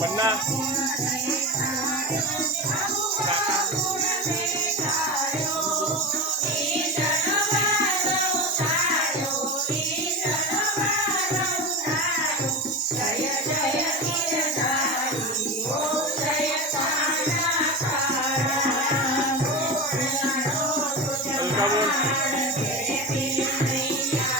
बनना I'm gonna get it in the air.